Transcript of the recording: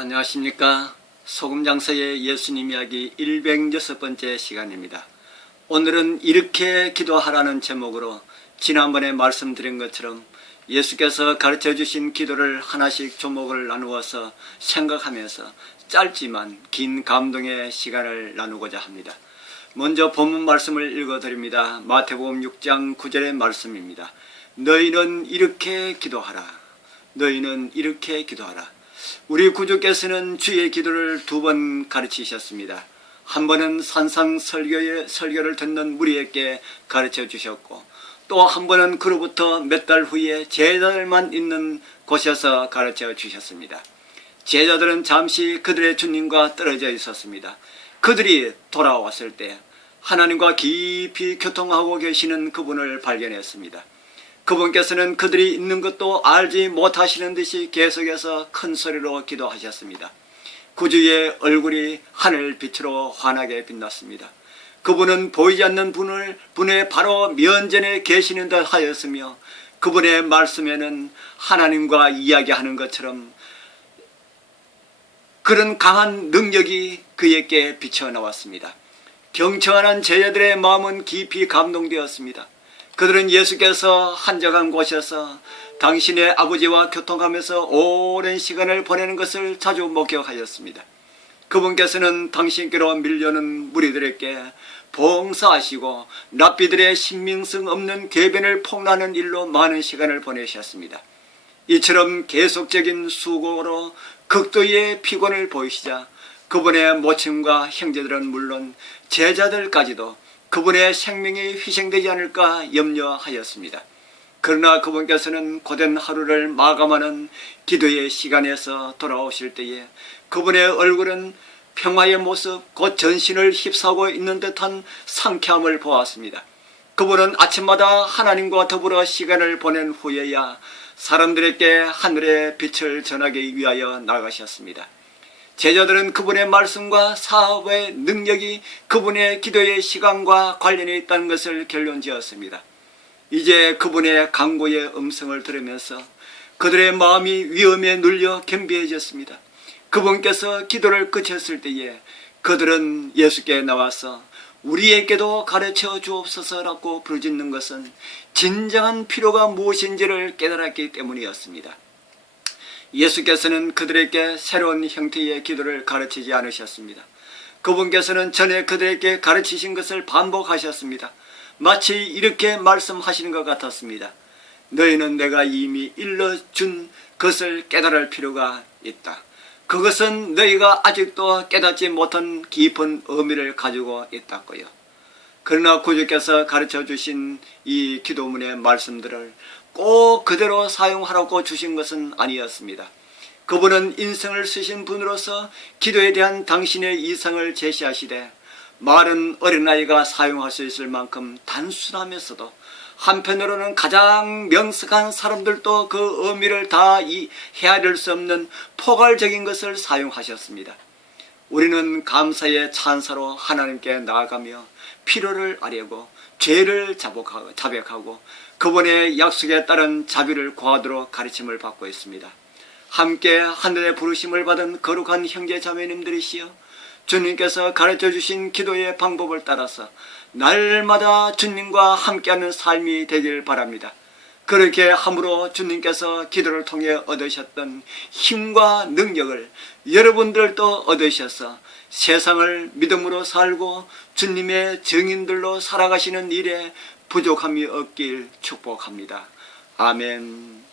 안녕하십니까. 소금장서의 예수님 이야기 106번째 시간입니다. 오늘은 이렇게 기도하라는 제목으로 지난번에 말씀드린 것처럼 예수께서 가르쳐 주신 기도를 하나씩 조목을 나누어서 생각하면서 짧지만 긴 감동의 시간을 나누고자 합니다. 먼저 본문 말씀을 읽어드립니다. 마태복음 6장 9절의 말씀입니다. 너희는 이렇게 기도하라. 너희는 이렇게 기도하라. 우리 구주께서는 주의 기도를 두 번 가르치셨습니다. 한 번은 산상 설교의 설교를 듣는 무리에게 가르쳐 주셨고 또 한 번은 그로부터 몇 달 후에 제자들만 있는 곳에서 가르쳐 주셨습니다. 제자들은 잠시 그들의 주님과 떨어져 있었습니다. 그들이 돌아왔을 때 하나님과 깊이 교통하고 계시는 그분을 발견했습니다. 그분께서는 그들이 있는 것도 알지 못하시는 듯이 계속해서 큰 소리로 기도하셨습니다. 구주의 얼굴이 하늘 빛으로 환하게 빛났습니다. 그분은 보이지 않는 분을 분의 바로 면전에 계시는 듯 하였으며 그분의 말씀에는 하나님과 이야기하는 것처럼 그런 강한 능력이 그에게 비쳐 나왔습니다. 경청하는 제자들의 마음은 깊이 감동되었습니다. 그들은 예수께서 한적한 곳에서 당신의 아버지와 교통하면서 오랜 시간을 보내는 것을 자주 목격하였습니다. 그분께서는 당신께로 밀려는 무리들에게 봉사하시고 랍비들의 신명성 없는 궤변을 폭로하는 일로 많은 시간을 보내셨습니다. 이처럼 계속적인 수고로 극도의 피곤을 보이시자 그분의 모친과 형제들은 물론 제자들까지도 그분의 생명이 희생되지 않을까 염려하였습니다. 그러나 그분께서는 고된 하루를 마감하는 기도의 시간에서 돌아오실 때에 그분의 얼굴은 평화의 모습, 곧 전신을 휩싸고 있는 듯한 상쾌함을 보았습니다. 그분은 아침마다 하나님과 더불어 시간을 보낸 후에야 사람들에게 하늘의 빛을 전하기 위하여 나가셨습니다. 제자들은 그분의 말씀과 사업의 능력이 그분의 기도의 시간과 관련이 있다는 것을 결론 지었습니다. 이제 그분의 강고의 음성을 들으면서 그들의 마음이 위험에 눌려 겸비해졌습니다. 그분께서 기도를 끝쳤을 때에 그들은 예수께 나와서 우리에게도 가르쳐 주옵소서라고 부르짖는 것은 진정한 필요가 무엇인지를 깨달았기 때문이었습니다. 예수께서는 그들에게 새로운 형태의 기도를 가르치지 않으셨습니다. 그분께서는 전에 그들에게 가르치신 것을 반복하셨습니다. 마치 이렇게 말씀하시는 것 같았습니다. 너희는 내가 이미 일러준 것을 깨달을 필요가 있다. 그것은 너희가 아직도 깨닫지 못한 깊은 의미를 가지고 있다고요. 그러나 구주께서 가르쳐 주신 이 기도문의 말씀들을 꼭 그대로 사용하라고 주신 것은 아니었습니다. 그분은 인생을 쓰신 분으로서 기도에 대한 당신의 이상을 제시하시되 말은 어린아이가 사용할 수 있을 만큼 단순하면서도 한편으로는 가장 명석한 사람들도 그 의미를 다 이- 헤아릴 수 없는 포괄적인 것을 사용하셨습니다. 우리는 감사의 찬사로 하나님께 나아가며 필요를 아뢰고 죄를 자백하고 그분의 약속에 따른 자비를 구하도록 가르침을 받고 있습니다. 함께 하늘의 부르심을 받은 거룩한 형제 자매님들이시여 주님께서 가르쳐 주신 기도의 방법을 따라서 날마다 주님과 함께하는 삶이 되길 바랍니다. 그렇게 함으로 주님께서 기도를 통해 얻으셨던 힘과 능력을 여러분들도 얻으셔서 세상을 믿음으로 살고 주님의 증인들로 살아가시는 일에 부족함이 없길 축복합니다. 아멘.